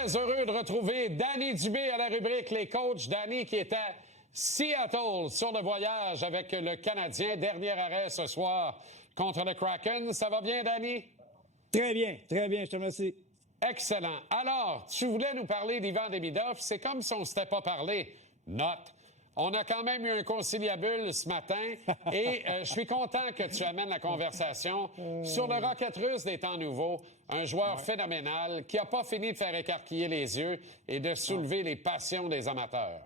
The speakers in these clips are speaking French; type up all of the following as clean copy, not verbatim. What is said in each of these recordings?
Très heureux de retrouver Danny Dubé à la rubrique Les Coachs. Danny qui est à Seattle sur le voyage avec le Canadien. Dernier arrêt ce soir contre le Kraken. Ça va bien, Danny? Très bien, je te remercie. Excellent. Alors, tu voulais nous parler d'Ivan Demidov. C'est comme si on ne s'était pas parlé. Note. On a quand même eu un conciliabule ce matin et je suis content que tu amènes la conversation sur le Rocket russe des temps nouveaux, un joueur phénoménal qui n'a pas fini de faire écarquiller les yeux et de soulever les passions des amateurs.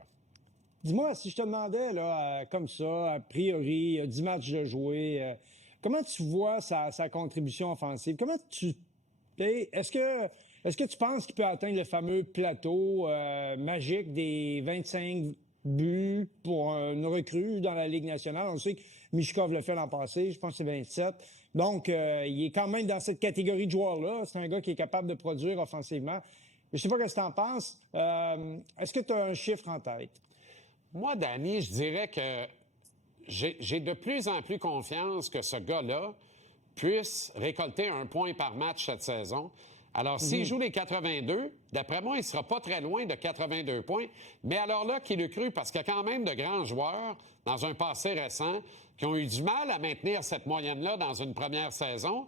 Dis-moi, si je te demandais, là, comme ça, a priori, 10 matchs de jouer, comment tu vois sa contribution offensive? Est-ce que tu penses qu'il peut atteindre le fameux plateau magique des 25 buts pour une recrue dans la Ligue nationale? On sait que Michkov l'a fait l'an passé, je pense que c'est 27. Donc, il est quand même dans cette catégorie de joueurs-là. C'est un gars qui est capable de produire offensivement. Je sais pas ce que tu en penses. Est-ce que tu as un chiffre en tête? Moi, Danny, je dirais que j'ai de plus en plus confiance que ce gars-là puisse récolter un point par match cette saison. Alors, s'il joue les 82, d'après moi, il ne sera pas très loin de 82 points. Mais alors là, qui le cru? Parce qu'il y a quand même de grands joueurs dans un passé récent qui ont eu du mal à maintenir cette moyenne-là dans une première saison.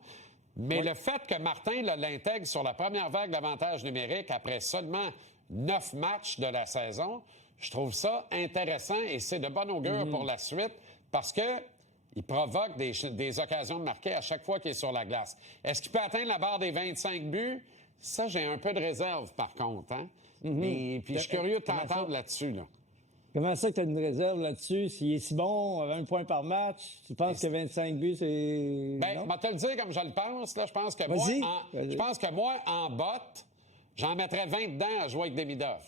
Mais le fait que Martin l'intègre sur la première vague d'avantage numérique après seulement 9 matchs de la saison, je trouve ça intéressant et c'est de bon augure pour la suite parce que il provoque des occasions de marquer à chaque fois qu'il est sur la glace. Est-ce qu'il peut atteindre la barre des 25 buts? Ça, j'ai un peu de réserve, par contre. Hein? Puis je suis curieux de t'entendre là-dessus. Là. Comment ça que tu as une réserve là-dessus? S'il est si bon, 20 points par match, tu penses que 25 buts, c'est... Ben, je vais te le dire comme je le pense. Là, je pense que moi, en botte, j'en mettrais 20 dedans à jouer avec Demidov.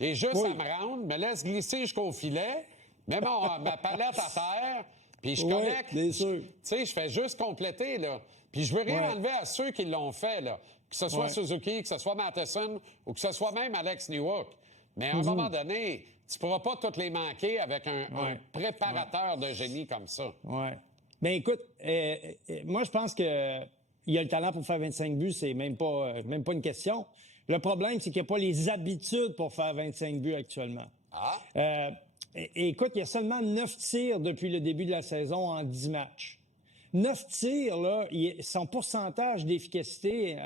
J'ai juste à me rendre, me laisse glisser jusqu'au filet, mets ma palette à terre, puis je connecte. Bien sûr. Tu sais, je fais juste compléter, là. Puis je veux rien enlever à ceux qui l'ont fait, là. Que ce soit Suzuki, que ce soit Matheson ou que ce soit même Alex Newhook. Mais à un moment donné, tu pourras pas toutes les manquer avec un préparateur de génie comme ça. Ouais. Ben écoute, moi je pense que il a le talent pour faire 25 buts, c'est même pas une question. Le problème, c'est qu'il n'y a pas les habitudes pour faire 25 buts actuellement. Écoute, il y a seulement 9 tirs depuis le début de la saison en 10 matchs. 9 tirs, là, son pourcentage d'efficacité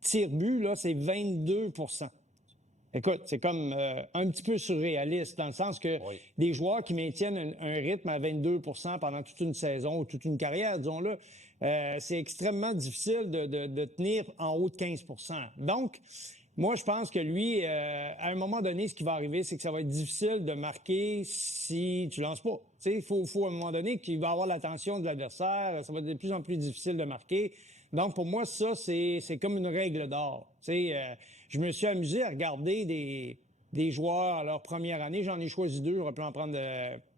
tir-but, là, c'est 22%. Écoute, c'est comme un petit peu surréaliste dans le sens que des joueurs qui maintiennent un rythme à 22% pendant toute une saison ou toute une carrière, disons-le, c'est extrêmement difficile de tenir en haut de 15%. Donc, moi, je pense que lui, à un moment donné, ce qui va arriver, c'est que ça va être difficile de marquer si tu lances pas. Tu sais, il faut à un moment donné qu'il va avoir l'attention de l'adversaire. Ça va être de plus en plus difficile de marquer. Donc, pour moi, ça, c'est comme une règle d'or. Tu sais, je me suis amusé à regarder des joueurs à leur première année. J'en ai choisi 2. J'aurais pu en prendre,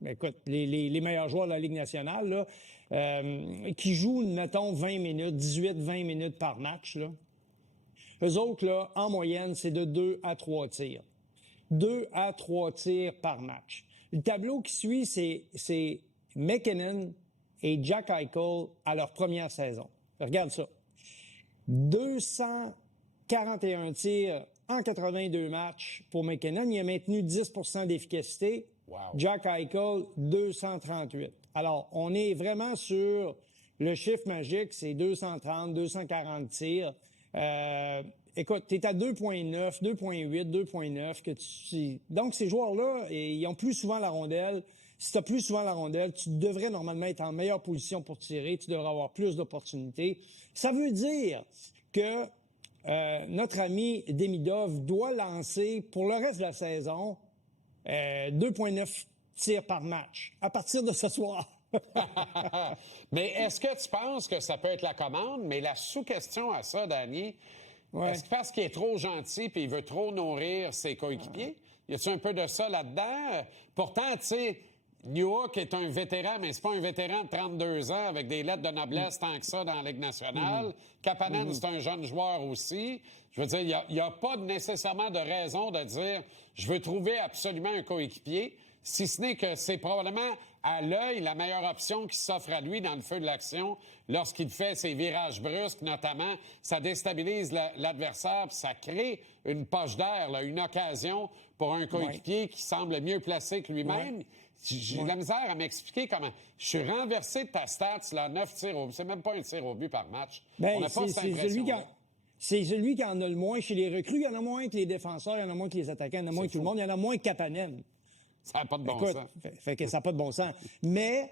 écoute, les meilleurs joueurs de la Ligue nationale, là, qui jouent, mettons, 20 minutes, 18-20 minutes par match, là. Eux autres, là, en moyenne, c'est de 2 à 3 tirs. 2 à 3 tirs par match. Le tableau qui suit, c'est McKinnon et Jack Eichel à leur première saison. Regarde ça. 241 tirs en 82 matchs pour McKinnon. Il a maintenu 10% d'efficacité. Wow. Jack Eichel, 238. Alors, on est vraiment sur le chiffre magique, c'est 230, 240 tirs. Écoute, t'es à 2.9, 2.8, 2.9 donc ces joueurs-là, ils ont plus souvent la rondelle. Si t'as plus souvent la rondelle, tu devrais normalement être en meilleure position pour tirer, tu devrais avoir plus d'opportunités. Ça veut dire que notre ami Demidov doit lancer pour le reste de la saison 2.9 tirs par match à partir de ce soir. Mais est-ce que tu penses que ça peut être la commande? Mais la sous-question à ça, Danny, est-ce que parce qu'il est trop gentil puis il veut trop nourrir ses coéquipiers? Y a-tu un peu de ça là-dedans? Pourtant, tu sais, Newhook est un vétéran, mais c'est pas un vétéran de 32 ans avec des lettres de noblesse tant que ça dans la Ligue nationale. Kapanen, c'est un jeune joueur aussi. Je veux dire, il y a pas nécessairement de raison de dire « je veux trouver absolument un coéquipier ». si ce n'est que c'est probablement à l'œil la meilleure option qui s'offre à lui dans le feu de l'action lorsqu'il fait ses virages brusques, notamment. Ça déstabilise l'adversaire, puis ça crée une poche d'air, là, une occasion pour un coéquipier qui semble mieux placé que lui-même. J'ai de la misère à m'expliquer comment. Je suis renversé de ta stats, là, 9 tirs au but. C'est même pas un tir au but par match. On n'a pas cette impression. C'est celui qui en a le moins. Chez les recrues, il y en a moins que les défenseurs, il y en a moins que les attaquants, il y en a moins que tout le monde, il y en a moins que Kapanen. Ça n'a pas de bon sens. Fait que ça n'a pas de bon sens. Mais,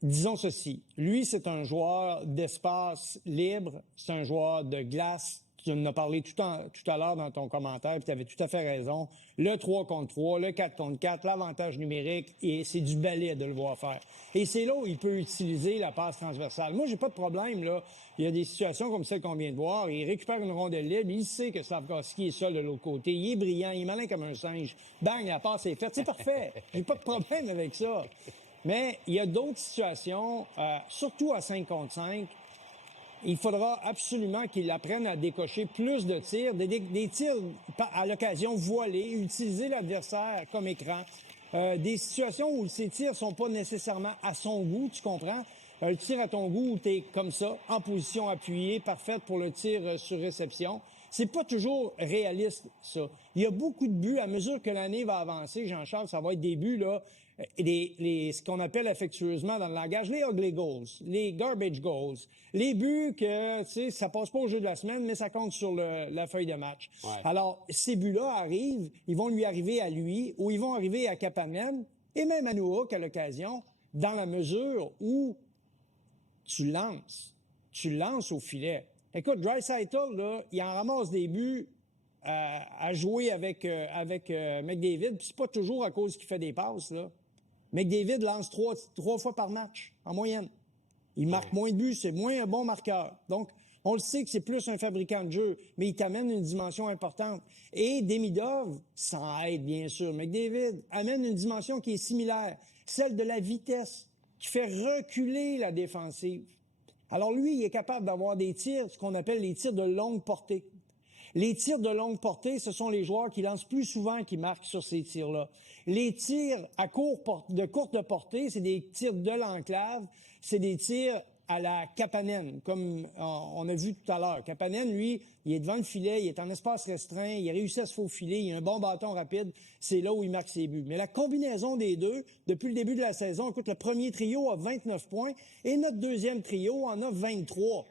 disons ceci. Lui, c'est un joueur d'espace libre. C'est un joueur de glace. Tu en as parlé tout à l'heure dans ton commentaire, puis tu avais tout à fait raison. Le 3 contre 3, le 4 contre 4, l'avantage numérique, et c'est du balai de le voir faire. Et c'est là où il peut utiliser la passe transversale. Moi, j'ai pas de problème, là. Il y a des situations comme celle qu'on vient de voir. Il récupère une rondelle libre. Il sait que Slafkovský est seul de l'autre côté. Il est brillant. Il est malin comme un singe. Bang, la passe est faite. C'est parfait. J'ai pas de problème avec ça. Mais il y a d'autres situations, surtout à 5 contre 5, il faudra absolument qu'il apprenne à décocher plus de tirs, des tirs à l'occasion voilés, utiliser l'adversaire comme écran. Des situations où ces tirs sont pas nécessairement à son goût, tu comprends? Un tir à ton goût où tu es comme ça, en position appuyée, parfaite pour le tir sur réception. C'est pas toujours réaliste, ça. Il y a beaucoup de buts. À mesure que l'année va avancer, Jean-Charles, ça va être des buts, là, ce qu'on appelle affectueusement dans le langage, les ugly goals, les garbage goals, les buts que, tu sais, ça passe pas au jeu de la semaine, mais ça compte sur la feuille de match. Ouais. Alors, ces buts-là arrivent, ils vont lui arriver à lui, ou ils vont arriver à Kapanen, et même à Nurk à l'occasion, dans la mesure où tu lances au filet. Écoute, Draisaitl, là, il en ramasse des buts à jouer avec McDavid, puis c'est pas toujours à cause qu'il fait des passes, là. McDavid lance trois fois par match, en moyenne. Il marque moins de buts, c'est moins un bon marqueur. Donc, on le sait que c'est plus un fabricant de jeu, mais il t'amène une dimension importante. Et Demidov, ça aide, bien sûr. McDavid amène une dimension qui est similaire, celle de la vitesse, qui fait reculer la défensive. Alors lui, il est capable d'avoir des tirs, ce qu'on appelle les tirs de longue portée. Les tirs de longue portée, ce sont les joueurs qui lancent plus souvent qui marquent sur ces tirs-là. Les tirs de courte portée, c'est des tirs de l'enclave, c'est des tirs à la Kapanen, comme on a vu tout à l'heure. Kapanen, lui, il est devant le filet, il est en espace restreint, il a réussi à se faufiler, il a un bon bâton rapide, c'est là où il marque ses buts. Mais la combinaison des deux, depuis le début de la saison, écoute, le premier trio a 29 points et notre deuxième trio en a 23.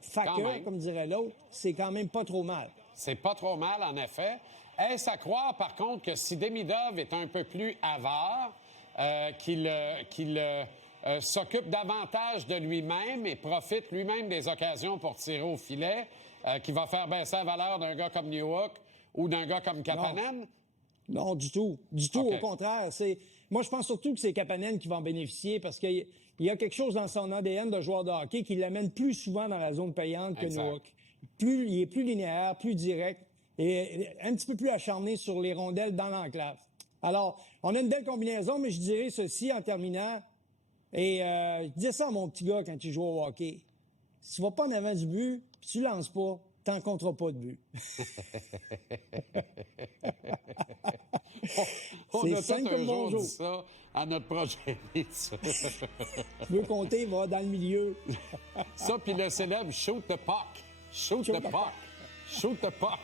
Fait que, comme dirait l'autre, c'est quand même pas trop mal. C'est pas trop mal, en effet. Est-ce à croire, par contre, que si Demidov est un peu plus avare, qu'il s'occupe davantage de lui-même et profite lui-même des occasions pour tirer au filet, qu'il va faire baisser la valeur d'un gars comme Newhook ou d'un gars comme Kapanen? Non, du tout. Du tout, okay. Au contraire. Moi, je pense surtout que c'est Kapanen qui va en bénéficier parce qu'il y a quelque chose dans son ADN de joueur de hockey qui l'amène plus souvent dans la zone payante que Newhook. Il est plus linéaire, plus direct et un petit peu plus acharné sur les rondelles dans l'enclave. Alors, on a une belle combinaison, mais je dirais ceci en terminant. Et je disais ça à mon petit gars quand il joue au hockey. Si tu vas pas en avant du but, puis tu lances pas, t'en compteras pas de but. On a simple comme bonjour. Dit ça à notre projet. Ça. Tu veux compter, va dans le milieu. Ça, puis le célèbre shoot the puck. Shoot the puck. Shoot the puck.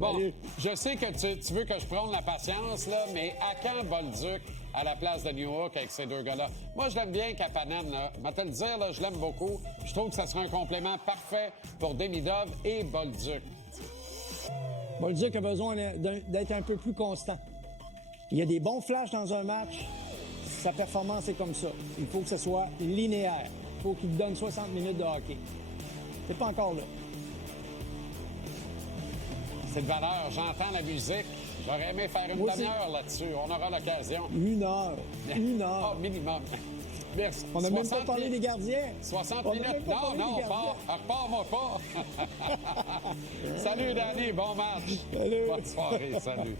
Bon, allez. Je sais que tu veux que je prenne la patience, là, mais à quand Bolduc à la place de Newhook avec ces deux gars-là? Moi, je l'aime bien, Kapanen. Je vais te le dire, là, je l'aime beaucoup. Je trouve que ça serait un complément parfait pour Demidov et Bolduc. Bolduc a besoin d'être un peu plus constant. Il y a des bons flashs dans un match. Sa performance est comme ça. Il faut que ce soit linéaire. Il faut qu'il donne 60 minutes de hockey. C'est pas encore là. C'est de valeur. J'entends la musique. J'aurais aimé faire une demi-heure là-dessus. On aura l'occasion. 1 heure. 1 heure. Oh, minimum. Merci. On n'a même pas parlé des gardiens. 60 minutes. Non, repars-moi pas. Salut, Danny. Bon match. Salut. Bonne soirée. Salut.